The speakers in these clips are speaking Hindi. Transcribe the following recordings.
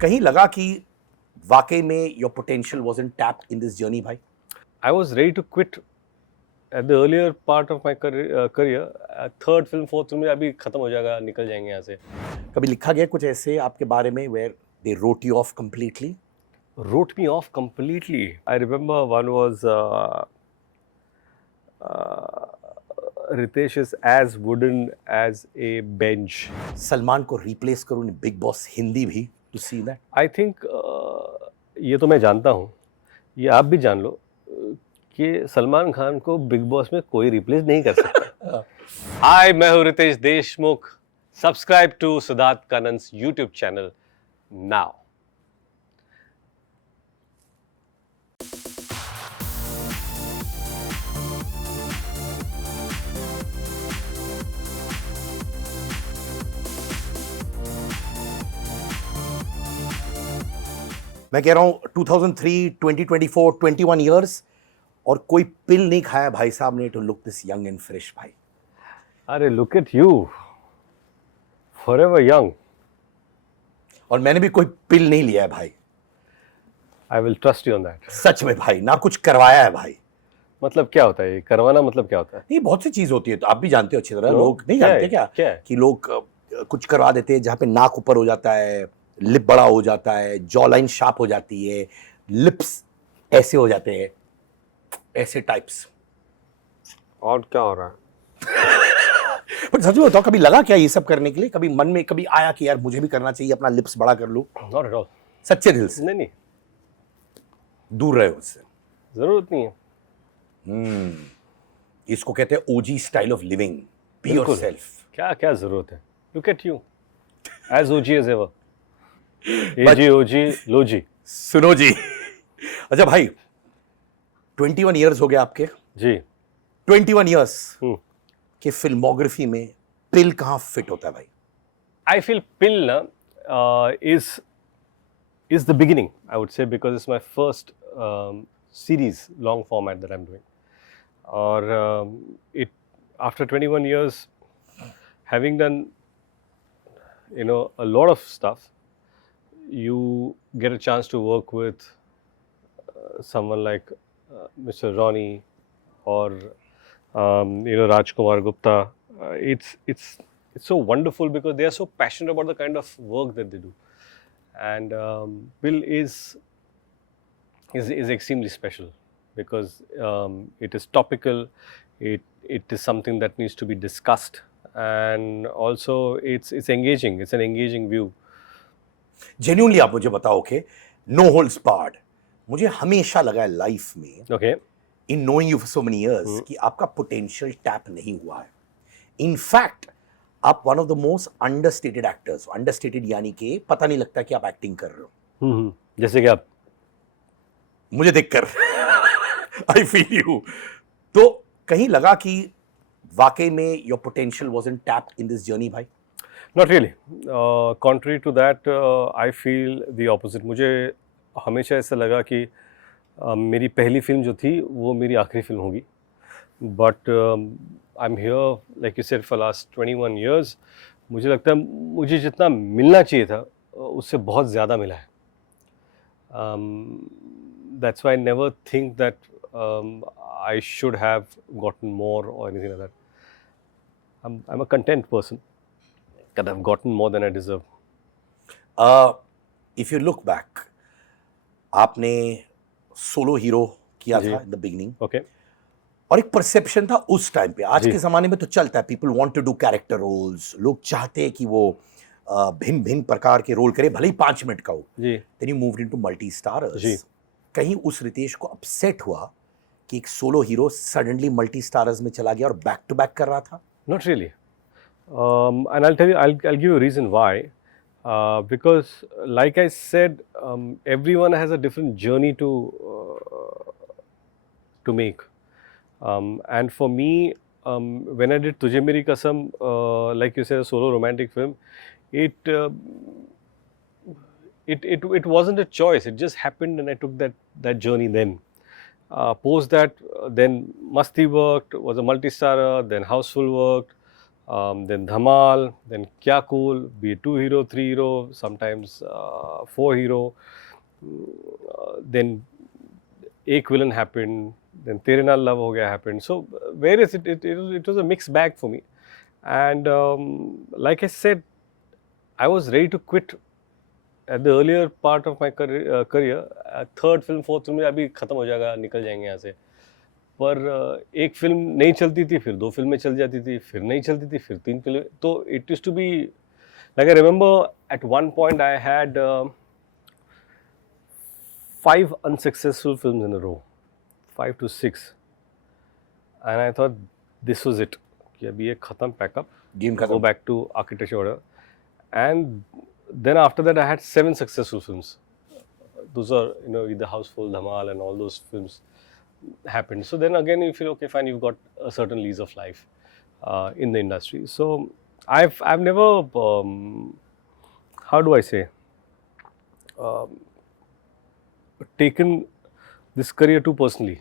कहीं लगा कि वाकई में your potential wasn't tapped in this journey भाई? I was ready to quit at the earlier part of my career. Third film, fourth film, अभी खत्म हो जाएगा, निकल जाएंगे यहाँ से. कभी लिखा गया कुछ ऐसे आपके बारे में where they wrote you off completely? Wrote me off completely. I remember one was Ritesh is as wooden as a bench. Salman को रिप्लेस करूं बिग बॉस हिंदी भी, to see that? I think ये तो मैं जानता हूँ, ये आप भी जान लो कि सलमान खान को बिग बॉस में कोई रिप्लेस नहीं कर सकता. हाय, मैं हूँ Ritesh Deshmukh. Subscribe to Siddharth Kannan's YouTube channel now. मैं कह रहा हूं 2003, 2024, 21 इयर्स और कोई पिल नहीं खाया भाई साहब ने to look this young and fresh भाई. अरे look at you, forever young. और मैंने भी कोई पिल नहीं लिया है भाई. I will trust you on that. सच में भाई, ना कुछ करवाया है भाई. मतलब क्या होता है ये करवाना, मतलब क्या होता है? नहीं, बहुत सी चीज होती है, तो आप भी जानते हो अच्छी तरह. No? लोग नहीं क्या जानते है? क्या क्या है? कि लोग कुछ करवा देते हैं जहाँ पे नाक ऊपर हो जाता है, लिप बड़ा हो जाता है, जॉ लाइन शार्प हो जाती है, लिप्स ऐसे हो जाते हैं, ऐसे टाइप्स. और क्या हो रहा है? पर सच में बताओ, कभी लगा क्या ये सब करने के लिए? कभी मन में कभी आया कि यार मुझे भी करना चाहिए, अपना लिप्स बड़ा कर लूं? Not at all. सच्चे दिल से? नहीं, दूर रहे उससे. जरूरत नहीं है. इसको कहते हैं OG style of living. Be बिल्कुल. योरसेल्फ. क्या क्या जरूरत है? Look at you, as OG as ever. एजी ओजी लोजी. सुनो जी. अच्छा भाई, 21 इयर्स हो गए आपके. जी. 21 इयर्स के फिल्मोग्राफी में पिल कहाँ फिट होता है भाई? I feel Pill is the beginning, I would say, because it's my first series, long format that I'm doing. Or it after 21 years, having done a lot of stuff, you get a chance to work with someone like Mr. Ronnie or Rajkumar Gupta. It's so wonderful because they are so passionate about the kind of work that they do, and Bill is extremely special because it is topical, it is something that needs to be discussed, and also it's engaging. It's an engaging view. Genuinely आप मुझे बताओ कि नो होल्ड्स बार्ड, मुझे हमेशा लगा है लाइफ में, Okay. In knowing you for so many years, कि आपका पोटेंशियल टैप नहीं हुआ है. इनफैक्ट आप one of the most understated actors. Understated यानी कि पता नहीं लगता कि आप एक्टिंग कर रहे हो. जैसे कि आप मुझे देखकर आई फील यू. तो कहीं लगा कि वाकई में your potential wasn't tapped in this journey भाई? Not really. Contrary to that, I feel the opposite. मुझे हमेशा ऐसा लगा कि मेरी पहली फिल्म जो थी वो मेरी आखिरी फिल्म होगी. But I'm here, like you said, for last 21 years. मुझे लगता है मुझे जितना मिलना चाहिए था उससे बहुत ज़्यादा मिला है. That's why I never think that I should have gotten more or anything like that. I'm a content person. That I've gotten more than I deserve. If you look back, आपने सोलो हीरो किया था इन द बिगिनिंग. Okay. और एक परसेप्शन था उस टाइम पे. आज के जमाने में तो चलता है, people want to do character roles. लोग चाहते हैं कि वो भिन्न भिन्न प्रकार के रोल करे, भले ही 5 मिनट का हो. Then you moved into multi starrers. कहीं उस रितेश को अपसेट हुआ कि एक solo hero suddenly multi starrers में चला गया और बैक टू बैक कर रहा था? Not really. And I'll tell you, I'll give you a reason why. Because like I said, everyone has a different journey to make. And for me, when I did Tujhe Meri Kasam, like you said, a solo romantic film, it wasn't a choice. It just happened, and I took that journey then. Post that, then Masti worked, was a multi-starrer, then Houseful worked. then Dhamal, then Kya Cool, be it 2 hero, 3 hero, sometimes 4 hero. Then Ek Villain happened, then Tere Naal Love Ho Gaya happened. So various, it was a mixed bag for me. And like I said, I was ready to quit at the earlier part of my career. Third film, fourth film, अभी खत्म हो जाएगा, निकल जाएंगे यहाँ से. पर एक फिल्म नहीं चलती थी, फिर 2 फिल्में चल जाती थी, फिर नहीं चलती थी, फिर 3 फिल्में. तो it used to be like, I remember at one point I had 5 unsuccessful films in a row, 5 to 6, and I thought this was it. कि अभी ये खत्म, pack up, go back to architecture order. And then after that I had 7 successful films. Those are, you know, The Houseful, Dhamal, and all those films happened. So then again you feel, okay, fine, you've got a certain lease of life in the industry. So I've never how do I say, taken this career too personally.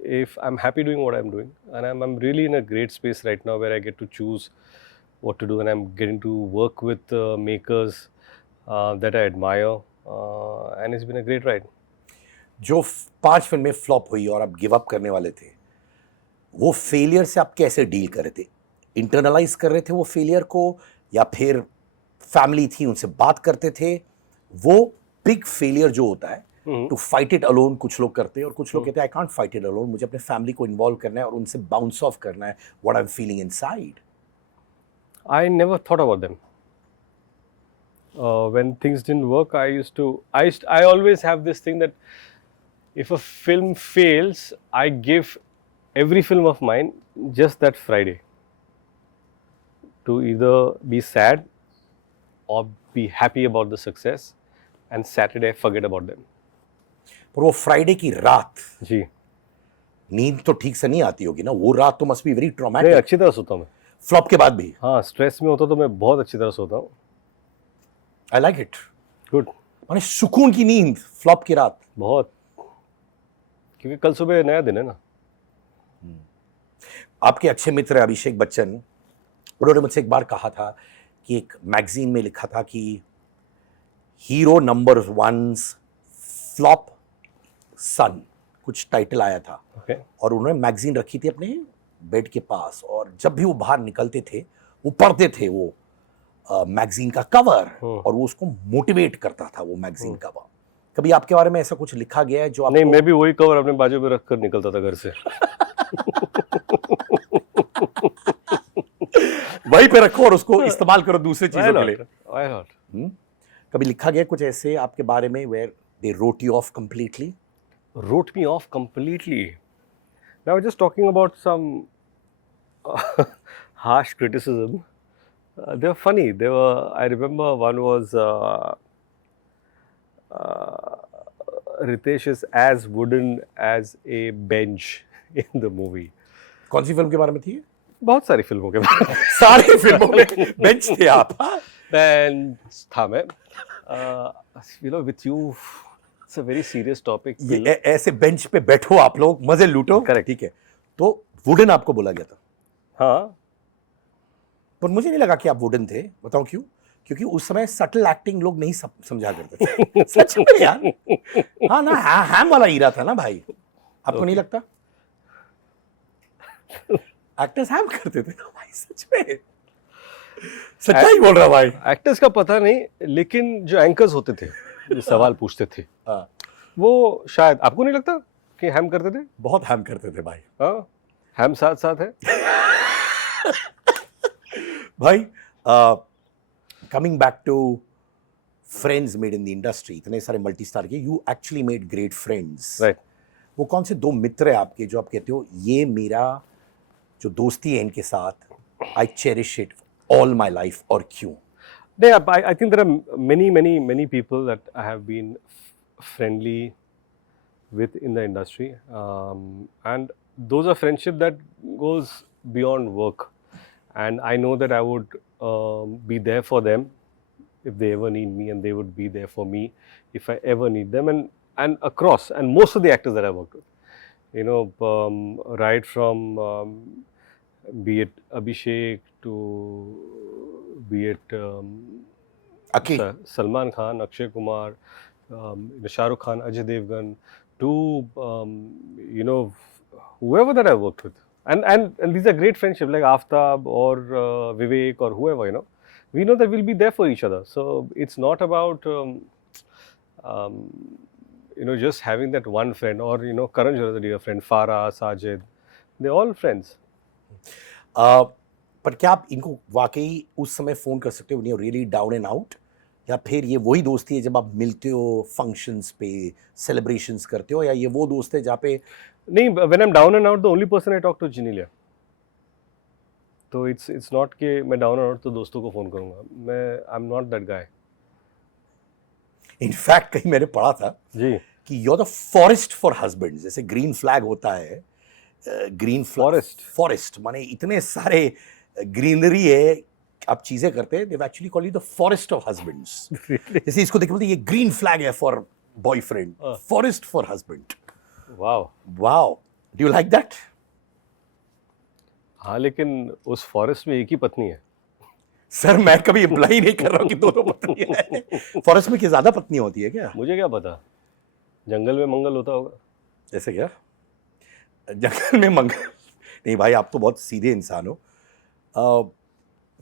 If I'm happy doing what I'm doing, and I'm really in a great space right now where I get to choose what to do, and I'm getting to work with makers that I admire, and it's been a great ride. जो 5 फिल्में फ्लॉप हुई और आप गिव अप करने वाले थे, वो फेलियर से आप कैसे डील कर रहे थे? इंटरनलाइज कर रहे थे वो फेलियर को, या फिर फैमिली थी उनसे बात करते थे? वो बिग फेलियर जो होता है, टू फाइट इट अलोन कुछ लोग करते हैं, और कुछ लोग कहते हैं I can't fight it alone, मुझे अपने फैमिली को इन्वॉल्व करना है और उनसे बाउंस ऑफ करना है what I am feeling inside. I never thought about them. When things didn't work, I always have this thing that if a film fails, I give every film of mine just that Friday to either be sad or be happy about the success, and Saturday I forget about them. पर वो फ्राइडे की रात जी, नींद तो ठीक से नहीं आती होगी ना, वो रात तो मस्ट बी वेरी नहीं, ट्रॉमेटिक. अच्छी तरह सोता हूँ मैं. फ्लॉप के बाद भी? हाँ, स्ट्रेस में होता तो मैं बहुत अच्छी तरह सोता हूँ. I like it. गुड. माने सुकून की नींद फ्लॉप की रात. बहुत, क्योंकि कल सुबह नया दिन है ना. आपके अच्छे मित्र अभिषेक बच्चन, उन्होंने मुझसे एक बार कहा था कि एक मैगजीन में लिखा था कि हीरो नंबर 1's फ्लॉप सन, कुछ टाइटल आया था. Okay. और उन्होंने मैगजीन रखी थी अपने बेड के पास, और जब भी वो बाहर निकलते थे वो पढ़ते थे वो मैगजीन का कवर, और वो उसको मोटिवेट करता था वो मैगजीन कवर. कभी आपके बारे में ऐसा कुछ लिखा गया है जो आपको? नहीं, मैं भी वही कवर अपने बाजू में रखकर निकलता था घर से. वहीं पे रखो और उसको इस्तेमाल करो दूसरी चीजों के लिए. Why not? कभी लिखा गया कुछ ऐसे आपके बारे में where they wrote you off completely? Wrote me off completely. Now, just talking about some harsh criticism. They were funny. They were. I remember one was Ritesh is as wooden as a bench in the movie. कौन सी फिल्म के बारे में थी? बहुत सारी फिल्मों के बारे में. सारी फिल्मों में बेंच थे आप? बेंच था मैं. You know, with you, it's a very serious topic. ये ऐसे बेंच पे बैठो आप लोग, मजे लूटो. Correct. ठीक है. तो वुडन आपको बोला गया था? हाँ. पर मुझे नहीं लगा कि आप वुडन थे. बताओ क्यों? क्योंकि उस समय सटल एक्टिंग लोग नहीं समझा करते थे. सच में यार. हाँ ना, हैम वाला हीरा था ना भाई. आपको नहीं लगता? एक्टर्स हैम करते थे ना भाई, सच में. सच्चाई बोल रहा भाई. एक्टर्स का पता नहीं, लेकिन जो एंकर्स होते थे, जो सवाल पूछते थे, वो शायद आपको नहीं लगता कि हैम करते थे? बहुत हैम करते थे भाई. हाँ, हैम साथ साथ है. भाई, coming back to friends made in the industry, इतने सारे मल्टी स्टार के, you actually made great friends. Right. वो कौन से 2 मित्र हैं आपके जो आप कहते हो ये मेरा जो दोस्ती है इनके साथ, I cherish it all my life, और क्यों? I think there are many people that I have been friendly with in the industry, and those are friendship that goes beyond work, and I know that I would be there for them if they ever need me, and they would be there for me if I ever need them, and across, and most of the actors that I worked with, you know, right from be it Abhishek to be it Aki. Salman Khan, Akshay Kumar, Shah Rukh Khan, Ajay Devgan, to whoever that I worked with, and these are great friendships like Aftab or Vivek or whoever, we know that we'll be there for each other. So it's not about just having that one friend, or Karan Johar is a dear friend, Farah, Sajid, they're all friends. पर क्या आप इनको वाकई उस समय फोन कर सकते हो when you're really down and out, या फिर ये वही दोस्ती है जब आप मिलते हो फंक्शंस पे, सेलिब्रेशंस करते हो, या ये वो दोस्त है जहाँ पे नहीं, when I'm down and out, the only person I talk to is Genelia. तो it's not कि मैं down and out तो दोस्तों को फोन करूँगा, I'm not that guy. In fact कहीं मैंने पढ़ा था जी कि you're the forest for husbands, जैसे ग्रीन फ्लैग होता है, ग्रीन फॉरेस्ट माने इतने सारे ग्रीनरी है, आप चीजें करते हैं, they actually call you the forest of husbands. जैसे इसको देख बोलते हैं ये ग्रीन फ्लैग है for boyfriend, forest for husband. Wow, do you like that? हाँ, लेकिन उस फॉरेस्ट में एक ही पत्नी है. सर मैं कभी इम्प्लाई नहीं कर रहा हूँ कि दोनों पत्नी है. फॉरेस्ट में क्या ज्यादा पत्नी होती है क्या? मुझे क्या पता, जंगल में मंगल होता होगा. जैसे क्या जंगल में मंगल? नहीं भाई, आप तो बहुत सीधे इंसान हो.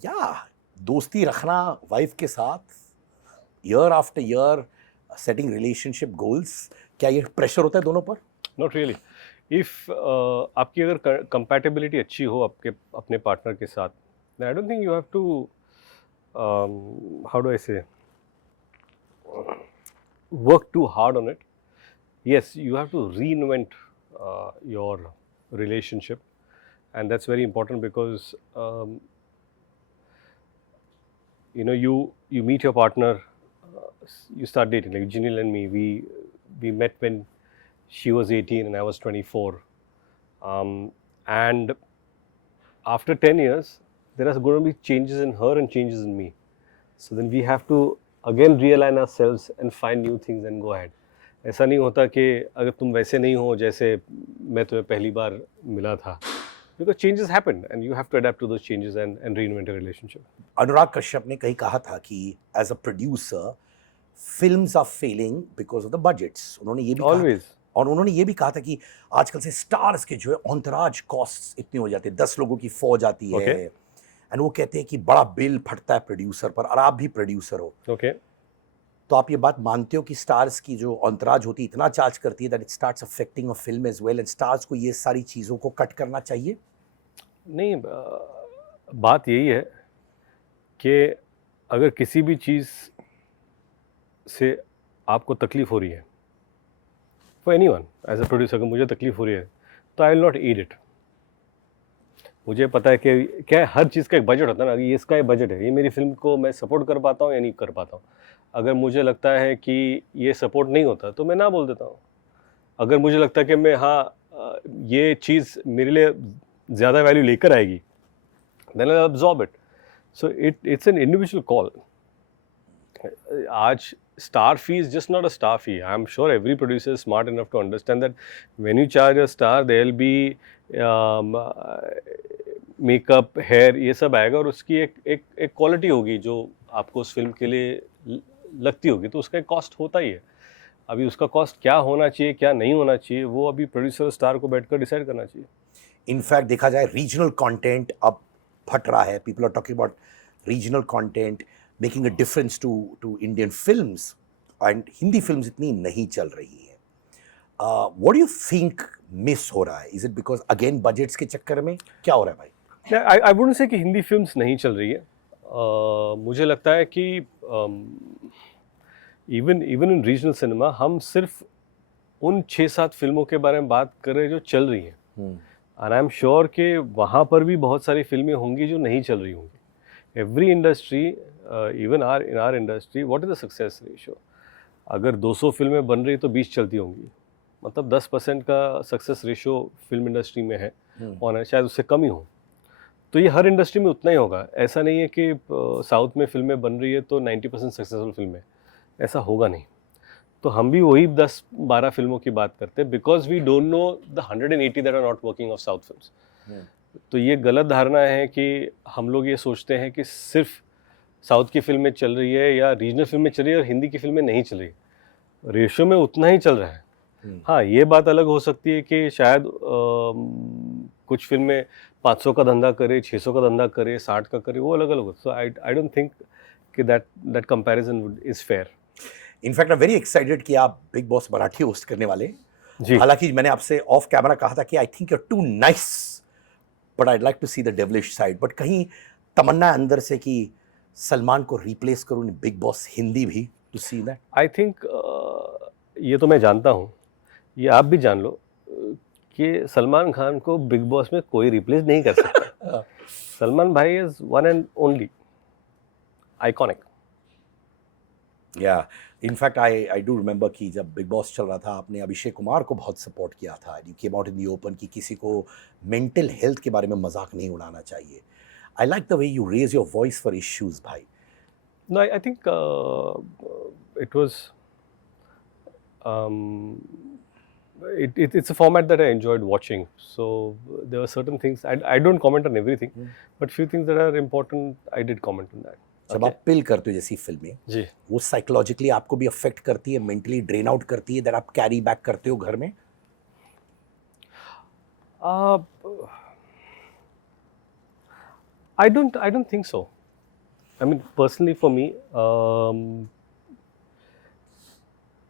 या दोस्ती रखना वाइफ के साथ year after year, setting relationship goals, क्या ये प्रेशर होता है दोनों पर? Not really. इफ आपकी अगर कंपैटिबिलिटी अच्छी हो आपके अपने पार्टनर के साथ, then I don't think you have to how do I say, work too hard on it. Yes, you have to reinvent your relationship, and that's very important because you meet your partner, you start dating. Like Jinil and me, we met when she was 18 and I was 24, and after 10 years there are going to be changes in her and changes in me. So then we have to again realign ourselves and find new things and go ahead. ऐसा नहीं होता कि अगर तुम वैसे नहीं हो जैसे मैं तुम्हें पहली बार मिला था, because changes happen and you have to adapt to those changes and reinvent a relationship. Anurag Kashyap ने कहीं कहा था कि as a producer films are failing because of the budgets. उन्होंने ये भी Always. और उन्होंने ये भी कहा था कि आजकल से स्टार्स के जो है ऑन्तराज कॉस्ट इतने हो जाते हैं, 10 लोगों की फौज आती है, Okay. एंड वो कहते हैं कि बड़ा बिल फटता है प्रोड्यूसर पर, और आप भी प्रोड्यूसर हो. Okay. तो आप ये बात मानते हो कि स्टार्स की जो ऑन्तराज होती है इतना चार्ज करती है that it starts affecting a film as well, and stars को ये सारी चीज़ों को कट करना चाहिए? नहीं, बात यही है कि अगर किसी भी चीज़ से आपको तकलीफ़ हो रही है, for anyone as a producer, अगर मुझे तकलीफ़ हो रही है तो I will not eat it. मुझे पता है कि क्या है, हर चीज़ का एक बजट होता है ना. ये इसका एक बजट है, ये मेरी फिल्म को मैं सपोर्ट कर पाता हूँ या नहीं कर पाता हूँ. अगर मुझे लगता है कि ये सपोर्ट नहीं होता तो मैं ना बोल देता हूँ. अगर मुझे लगता है कि मैं ये चीज़ मेरे लिए ज़्यादा वैल्यू लेकर आएगी, then I absorb it. So it's an individual call. आज star fee is just not a star fee. I'm sure every producer is smart enough to understand that when you charge a star, there'll be makeup, hair, ये सब आएगा, और उसकी एक क्वालिटी होगी जो आपको उस फिल्म के लिए लगती होगी, तो उसका एक कॉस्ट होता ही है. अभी उसका कॉस्ट क्या होना चाहिए, क्या नहीं होना चाहिए, वो अभी प्रोड्यूसर स्टार को बैठकर डिसाइड करना चाहिए. इनफैक्ट देखा जाए रीजनल कंटेंट अब फट रहा है. People are talking about regional content making a difference to Indian films, and Hindi films इतनी नहीं चल रही है. What do you think miss हो रहा है? Is it because again budgets के चक्कर में क्या हो रहा है भाई? आई वुडंट से कि हिंदी फिल्म्स नहीं चल रही है. मुझे लगता है कि इवन इन रीजनल सिनेमा हम सिर्फ उन 6-7 फिल्मों के बारे में बात कर रहे हैं जो चल रही हैं, एंड आई एम श्योर कि वहाँ पर भी बहुत सारी फिल्में होंगी जो नहीं चल रही होंगी. Every industry, even in our industry, what is the success ratio? अगर 200 फिल्में बन रही तो 20 चलती होंगी, मतलब 10% का सक्सेस रेशियो फिल्म इंडस्ट्री में है, और शायद उससे कम ही हो. तो ये हर इंडस्ट्री में उतना ही होगा. ऐसा नहीं है कि साउथ में फिल्में बन रही है तो 90% सक्सेसफुल फिल्में, ऐसा होगा नहीं. तो हम भी वही 10-12 फिल्मों की बात करते हैं, because we don't know the 180 that are not working of south films. तो ये गलत धारणा है कि हम लोग ये सोचते हैं कि सिर्फ साउथ की फिल्में चल रही है या रीजनल फिल्में चल रही है और हिंदी की फिल्में नहीं चल रही। रेशियो में उतना ही चल रहा है। हाँ, ये बात अलग हो सकती है कि शायद कुछ फिल्में 500 का धंधा करे, 600 का धंधा करे, 60 का करे, वो अलग अलग हो। सो आई डोंट थिंक कि that comparison is fair. In fact I very excited कि आप बिग बॉस मराठी होस्ट करने वाले। जी, हालांकि मैंने आपसे ऑफ कैमरा कहा था कि I think you are too nice but I like to see the devilish side, but कहीं तमन्ना है अंदर से कि सलमान को रिप्लेस करूं इन बिग बॉस हिंदी भी, to see that. I think ये तो मैं जानता हूँ, ये आप भी जान लो कि सलमान खान को बिग बॉस में कोई रिप्लेस नहीं कर सकता। सलमान भाई is one and only, iconic. या इनफैक्ट आई डू रिमेंबर कि जब बिग बॉस चल रहा था आपने अभिषेक कुमार को बहुत सपोर्ट किया था, you came out in the open कि किसी को मेंटल हेल्थ के बारे में मजाक नहीं उड़ाना चाहिए। I like the way you raise your voice for issues भाई। No, I think it was it's a format that I enjoyed watching. So there were certain things I don't comment on everything, but few things that are important I did comment on that. जब आप पिल करते हो जैसी फिल्में, जी, वो साइकोलॉजिकली आपको भी अफेक्ट करती है, मेंटली ड्रेन आउट करती है, दैट आप कैरी बैक करते हो घर में? uh, I don't think so. I mean, personally for me,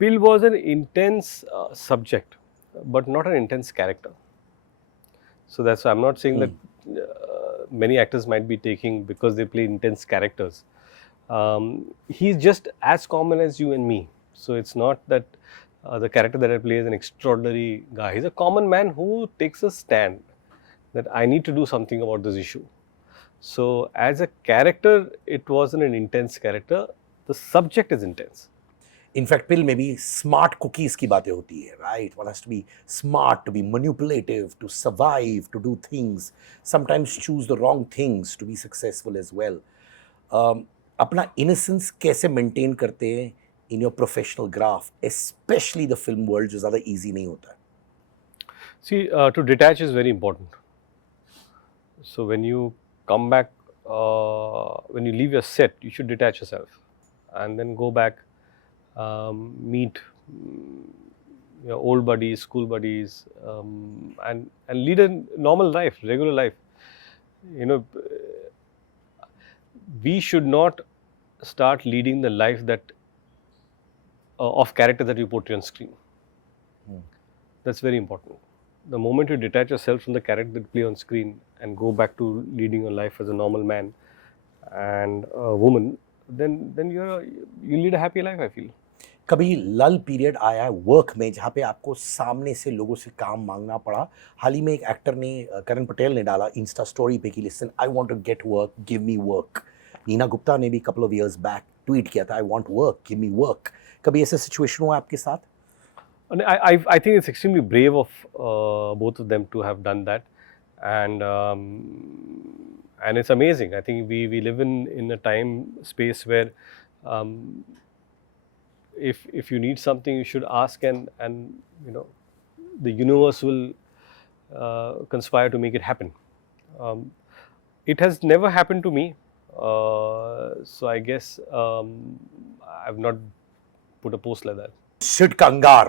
Pil was an intense subject, but not an intense character. So that's why I'm not saying that many actors might be taking because they play intense characters. He's just as common as you and me. So it's not that the character that I play is an extraordinary guy. He's a common man who takes a stand that I need to do something about this issue. So as a character, it wasn't an intense character. The subject is intense. In fact pill में भी स्मार्ट कुकीज की बातें होती है, right? One has to be smart, to be manipulative, to survive, to do things, sometimes choose the wrong things to be successful as well. अपना इनोसेंस कैसे मेंटेन करते हैं in your professional graph, specially the film world, जो ज़्यादा ईजी नहीं होता है? See, to detach is very important. So when you come back, when you leave your set, you should detach yourself and then go back, meet your old buddies, school buddies, and lead a normal life, regular life. You know, we should not start leading the life that of character that you portray on screen. That's very important. The moment you detach yourself from the character that you play on screen and go back to leading your life as a normal man and a woman, then you lead a happy life, I feel. कभी लल पीरियड आया है वर्क में जहाँ पे आपको सामने से लोगों से काम मांगना पड़ा? हाल ही में एक एक्टर ने, करण पटेल ने डाला इंस्टा स्टोरी पे कि listen, I want to get work, give me work. Neena Gupta ने भी couple of years back tweet किया था, I want work, give me work. कभी ऐसा सिचुएशन हुआ आपके साथ? And I think it's extremely brave of both of them to have done that, and it's amazing. I think we live in a time space where if you need something, you should ask, and you know, the universe will conspire to make it happen. It has never happened to me, so I guess I've not put a post like that. Sid कंगार।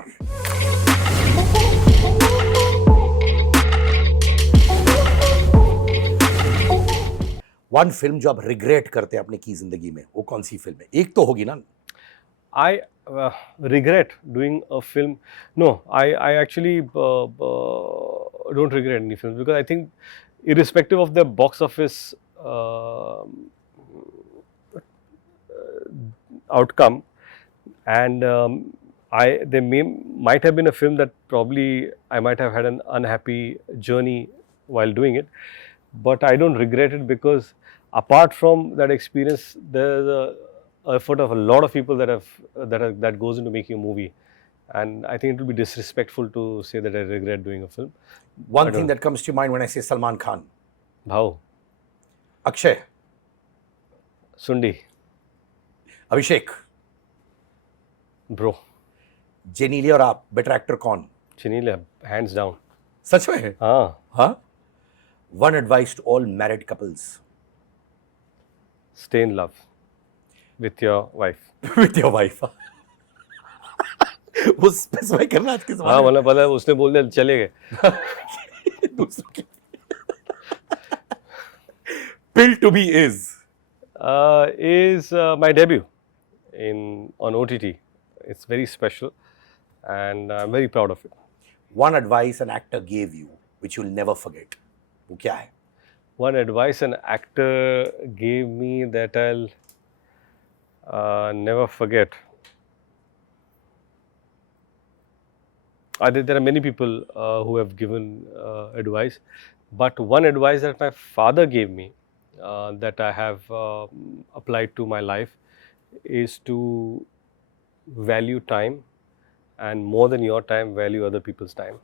वन फिल्म जो आप रिग्रेट करते हैं अपने की जिंदगी में, वो कौन सी फिल्म है? एक तो होगी ना। I regret doing a film. No, I actually don't regret any films because I think, irrespective of the box office outcome, and there might have been a film that probably I might have had an unhappy journey while doing it, but I don't regret it because apart from that experience, there's a effort of a lot of people that goes into making a movie, and I think it would be disrespectful to say that I regret doing a film. One thing that comes to mind when I say Salman Khan. Bhau, Akshay, Sundi, Abhishek, bro, Genelia और आप, बेटर एक्टर कौन? Chinile, hands down. सच में? हाँ, हाँ? One advice to all married couples. Stay in love with your wife. With your wife. वो स्पेसिफाई करना आज के हाँ ज़माने मतलब पता है उसने बोल दिया चले गए. में दूसरों की Pill to be is Is my debut on OTT. It's very special, and I'm very proud of it. one advice an actor gave you which you'll never forget. वो क्या है? One advice an actor gave me that I'll never forget. There are many people who have given advice, but one advice that my father gave me that I have applied to my life is to value time, and more than your time, value other people's time.